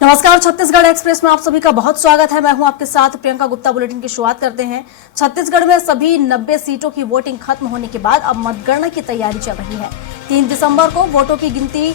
नमस्कार, छत्तीसगढ़ एक्सप्रेस में आप सभी का बहुत स्वागत है। मैं हूं आपके साथ प्रियंका गुप्ता। बुलेटिन की शुरुआत करते हैं। छत्तीसगढ़ में सभी 90 सीटों की वोटिंग खत्म होने के बाद अब मतगणना की तैयारी चल रही है। 3 दिसंबर को वोटों की गिनती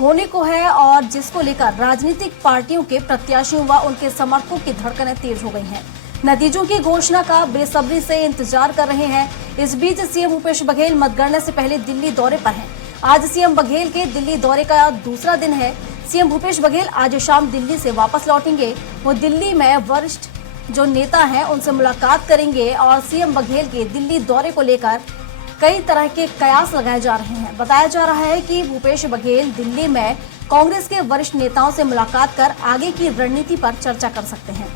होने को है और जिसको लेकर राजनीतिक पार्टियों के प्रत्याशियों व उनके समर्थकों की धड़कनें तेज हो गई हैं। नतीजों की घोषणा का बेसब्री से इंतजार कर रहे हैं। इस बीच सीएम भूपेश बघेल मतगणना से पहले दिल्ली दौरे पर हैं। आज सीएम बघेल के दिल्ली दौरे का दूसरा दिन है। सीएम भूपेश बघेल आज शाम दिल्ली से वापस लौटेंगे। वो दिल्ली में वरिष्ठ जो नेता हैं उनसे मुलाकात करेंगे और सीएम बघेल के दिल्ली दौरे को लेकर कई तरह के कयास लगाए जा रहे हैं। बताया जा रहा है कि भूपेश बघेल दिल्ली में कांग्रेस के वरिष्ठ नेताओं से मुलाकात कर आगे की रणनीति पर चर्चा कर सकते हैं।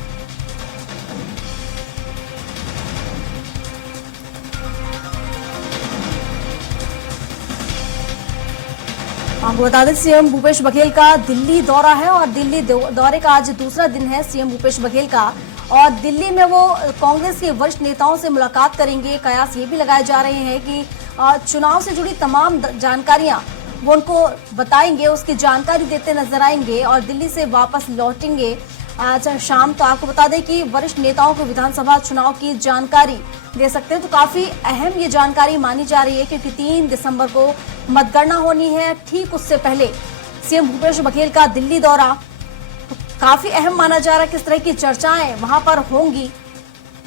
आपको बता दें, सीएम भूपेश बघेल का दिल्ली दौरा है और दिल्ली दौरे का आज दूसरा दिन है सीएम भूपेश बघेल का। और दिल्ली में वो कांग्रेस के वरिष्ठ नेताओं से मुलाकात करेंगे। कयास ये भी लगाए जा रहे हैं कि चुनाव से जुड़ी तमाम जानकारियां वो उनको बताएंगे, उसकी जानकारी देते नजर आएंगे और दिल्ली से वापस लौटेंगे आज शाम। तो आपको बता दें कि वरिष्ठ नेताओं को विधानसभा चुनाव की जानकारी दे सकते हैं। तो काफी अहम ये जानकारी मानी जा रही है क्योंकि 3 दिसंबर को मतगणना होनी है। ठीक उससे पहले सीएम भूपेश बघेल का दिल्ली दौरा तो काफी अहम माना जा रहा है। किस तरह की चर्चाएं वहां पर होंगी,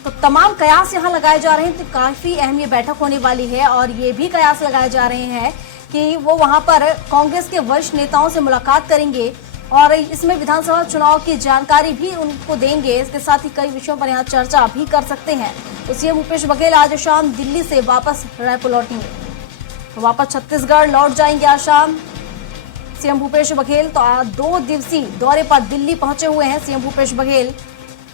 तो तमाम कयास यहां लगाए जा रहे हैं। तो काफी अहम ये बैठक होने वाली है और ये भी कयास लगाए जा रहे हैं कि वो वहां पर कांग्रेस के वरिष्ठ नेताओं से मुलाकात करेंगे और इसमें विधानसभा चुनाव की जानकारी भी उनको देंगे। इसके साथ ही कई विषयों पर यहाँ चर्चा भी कर सकते हैं। तो सीएम भूपेश बघेल आज शाम दिल्ली से वापस रायपुर लौटेंगे, तो वापस छत्तीसगढ़ लौट जाएंगे आज शाम सीएम भूपेश बघेल। तो 2 दिवसीय दौरे पर दिल्ली पहुंचे हुए हैं सीएम भूपेश बघेल।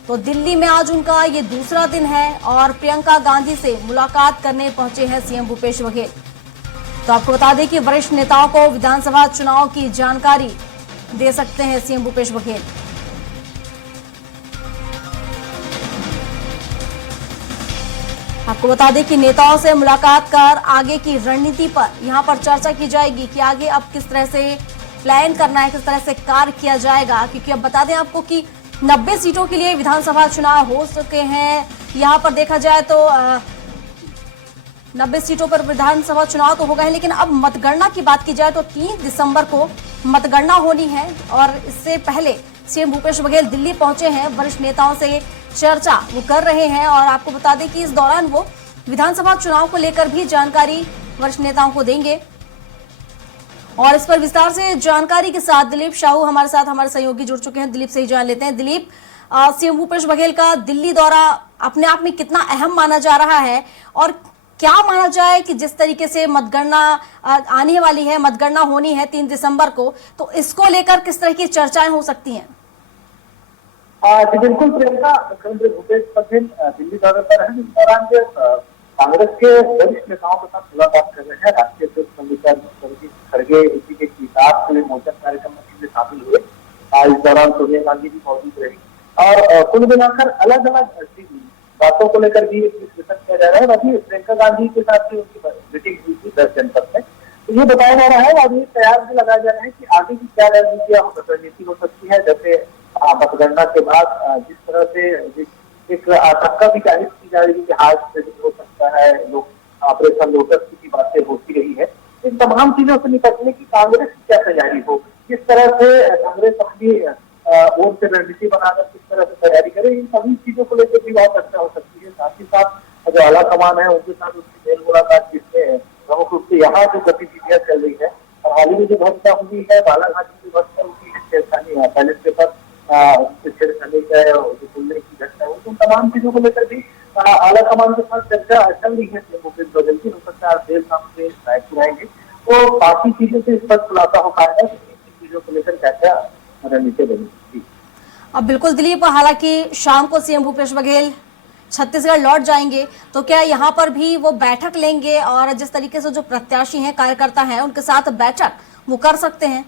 तो दिल्ली में आज उनका ये दूसरा दिन है और प्रियंका गांधी से मुलाकात करने पहुंचे हैं सीएम भूपेश बघेल। तो आपको बता दें कि वरिष्ठ नेताओं को विधानसभा चुनाव की जानकारी दे सकते हैं सीएम भूपेश बघेल। आपको बता दें कि नेताओं से मुलाकात कर आगे की रणनीति पर यहां पर चर्चा की जाएगी कि आगे अब किस तरह से प्लान करना है, किस तरह से कार्य किया जाएगा। क्योंकि अब बता दें आपको कि 90 सीटों के लिए विधानसभा चुनाव हो चुके हैं। यहां पर देखा जाए तो 90 सीटों पर विधानसभा चुनाव तो होगा है, लेकिन अब मतगणना की बात की जाए तो 3 दिसंबर को मतगणना होनी है और इससे पहले सीएम भूपेश बघेल दिल्ली पहुंचे हैं। वरिष्ठ नेताओं से चर्चा वो कर रहे हैं और आपको बता दें कि इस दौरान वो विधानसभा चुनाव को लेकर भी जानकारी वरिष्ठ नेताओं को देंगे। और इस पर विस्तार से जानकारी के साथ दिलीप साहू हमारे साथ, हमारे सहयोगी जुड़ चुके हैं। दिलीप से ही जान लेते हैं। दिलीप, सीएम भूपेश बघेल का दिल्ली दौरा अपने आप में कितना अहम माना जा रहा है और क्या माना जाए कि जिस तरीके से मतगणना आने वाली है, मतगणना होनी है 3 दिसंबर को, तो इसको लेकर किस तरह की चर्चाएं हो सकती हैं? जी बिल्कुल प्रियंका, मुख्यमंत्री भूपेश बघेल दिल्ली दौरे पर हैं। इस दौरान जो कांग्रेस के वरिष्ठ नेताओं के साथ मुलाकात कर रहे हैं। राष्ट्रीय अध्यक्ष मल्लिकार्जुन खड़गे इसी के खिताब के लिए मोर्चा कार्यक्रम में शामिल हुए। इस दौरान सोनिया गांधी भी मौजूद रही और कुल मिलाकर अलग अलग बातों को लेकर भी डिस्कशन किया जा रहा है। अभी प्रियंका गांधी के साथ भी उनकी मीटिंग हुई थी 10 जनपद में। तो ये बताया जा रहा है और ये कयास भी लगाया जा रहा है कि आगे की क्या रणनीति हो सकती है। जैसे मतगणना के बाद जिस तरह से एक आशंका भी जाहिर की जा रही है कि हार्ट फेलियर हो सकता है, लोग ऑपरेशन लोटस की बातें होती रही है। इन तमाम चीजों से निपटने की कांग्रेस की क्या तैयारी हो, किस तरह से कांग्रेस अपनी ओर से रणनीति बनाकर किस तरह से तैयारी करे, इन सभी चीजों को लेकर भी बहुत चर्चा हो सकती है। साथ ही साथ जो आला कमान है उनके साथ उसकी मेल मुलाकात जिसमें प्रमुख रूप से यहाँ जो गतिविधियां चल रही है। हाल ही में जो घटना हुई है बालाघाट की, जो घटना हुई है छेड़खानी पैलेस के पर छेड़खानी का जो खुलने की घटना हुई, उन तमाम चीजों को लेकर भी आला कमान के साथ चर्चा चल रही है। भूपेश बघेल की हो सकता है देर शाम से रायपुर आएंगे तो काफी चीजों से इस पर खुलासा हो पाएगा कि चीजों को लेकर क्या क्या रणनीति बनेगी। अब बिल्कुल दिलीप, हालांकि शाम को सीएम भूपेश बघेल छत्तीसगढ़ लौट जाएंगे, तो क्या यहाँ पर भी वो बैठक लेंगे और जिस तरीके से जो प्रत्याशी हैं, कार्यकर्ता हैं, उनके साथ बैठक वो कर सकते हैं?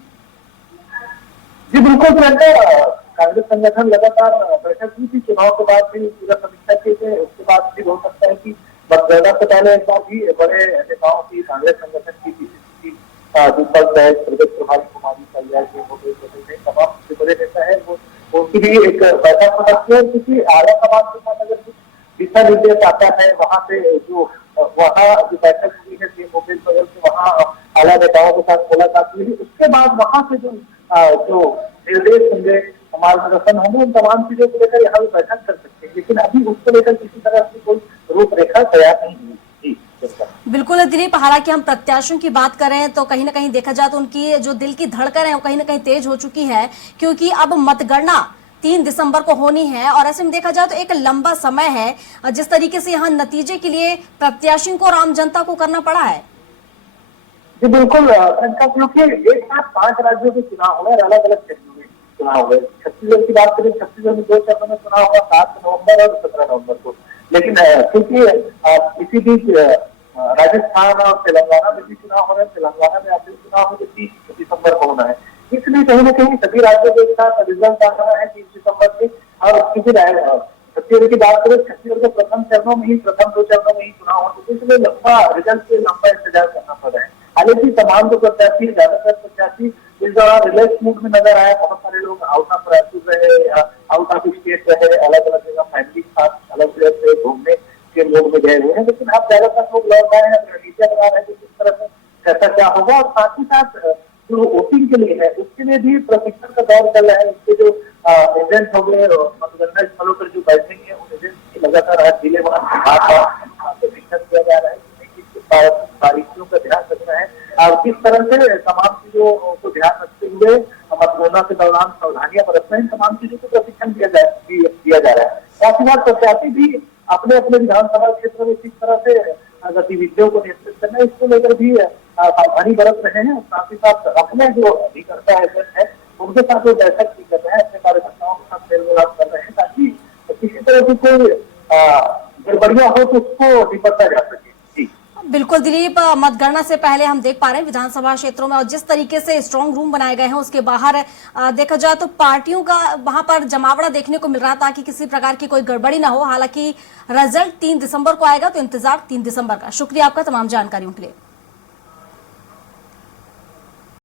जी बिल्कुल प्रियंका, कांग्रेस संगठन लगातार बैठक हुई थी चुनाव के बाद भी पूरा समीक्षा की थी। उसके बाद भी हो सकता है कि मतगणना से पहले एक बार भी बड़े नेताओं की कांग्रेस संगठन की दीपक बैठ, प्रदेश प्रभारी कुमारी कल्याण जी, तमाम बड़े नेता है उसकी भी एक बैठक हो सकती है, क्योंकि आला कमान के साथ अगर कुछ दिशा निर्देश आता है वहां से जो वहाँ जो बैठक हुई है सीएम भूपेश बघेल से, वहाँ आला नेताओं के साथ मुलाकात हुई, उसके बाद वहां से जो निर्देश होंगे, मार्गदर्शन होंगे, उन तमाम चीजों को लेकर यहाँ बैठक कर सकते हैं। लेकिन अभी उसको लेकर किसी तरह की कोई रूपरेखा तैयार नहीं हुई। बिल्कुल दिलीप, हालांकि हम प्रत्याशियों की बात करें तो कहीं ना कहीं देखा जाए तो उनकी जो दिल की धड़कन है वो कहीं ना कहीं तेज हो चुकी है, क्योंकि अब मतगणना 3 दिसंबर को होनी है और ऐसे में देखा जाए तो एक लंबा समय है जिस तरीके से यहाँ नतीजे के लिए प्रत्याशियों को और आम जनता को करना पड़ा है। जी बिल्कुल, क्योंकि एक साथ 5 राज्यों के चुनाव हो रहे हैं, अलग अलग क्षेत्रों में चुनाव हुए। छत्तीसगढ़ की बात करें, छत्तीसगढ़ में 2 चरणों में चुनाव हुआ, 7 नवंबर और 17 नवंबर को। लेकिन क्योंकि इसी बीच राजस्थान और तेलंगाना में भी चुनाव हो रहे हैं, तेलंगाना में अभी चुनाव हो जो 30 दिसंबर को होना है, इसलिए कहीं ना कहीं सभी राज्यों के साथ रिजल्ट आ रहा है 30 दिसंबर से। और क्योंकि छत्तीसगढ़ की बात करें, छत्तीसगढ़ के प्रथम 2 चरणों में ही चुनाव होते थे, इसलिए लंबा रिजल्ट से लंबा इंतजार करना पड़ रहा है। हालांकि तमाम जो प्रत्याशी, ज्यादातर प्रत्याशी इस दौरान रिलैक्स मूड में नजर आए। बहुत सारे लोग आउट ऑफ रायपुर रहे या आउट ऑफ स्टेट रहे, अलग अलग जगह फैमिली के साथ अलग जगह से घूमने के मूड में गए हुए हैं। लेकिन अब ज्यादातर लोग लौट आए हैं, रणनीतियां बना रहे हैं कि किस तरह से कैसा क्या होगा। और साथ ही साथ जो वोटिंग के लिए है उसके लिए भी प्रशिक्षण का दौर चल रहा है। इसके जो एजेंट हो गए, मतगणना स्थलों पर जो बैठेंगे, उन एजेंट की लगातार हर जिले में प्रशिक्षण किया जा रहा है, बारीकियों का ध्यान रखना है और किस तरह से तमाम चीजों को ध्यान रखते हुए मतगणना के दौरान सावधानियां बरतना है, इन तमाम चीजों को प्रशिक्षण दिया जा रहा है। साथ ही साथ प्रत्याशी भी अपने अपने विधानसभा क्षेत्र में किस तरह से गतिविधियों को नियंत्रित करना है, इसको लेकर भी सावधानी बरत रहे हैं। और साथ ही साथ अपने जो अभिकर्ता एजेंट है उनके साथ जो बैठक भी कर रहे हैं, अपने कार्यकर्ताओं के साथ मेल मिलाप कर रहे हैं, ताकि किसी तरह की कोई गड़बड़ियां हो तो उसको निपटा जा सके। बिल्कुल दिलीप, मतगणना से पहले हम देख पा रहे हैं विधानसभा क्षेत्रों में और जिस तरीके से स्ट्रांग रूम बनाए गए हैं उसके बाहर देखा जाए तो पार्टियों का वहां पर जमावड़ा देखने को मिल रहा था कि किसी प्रकार की कोई गड़बड़ी ना हो। हालांकि रिजल्ट 3 दिसंबर को आएगा, तो इंतजार 3 दिसंबर का। शुक्रिया आपका तमाम जानकारियों के लिए।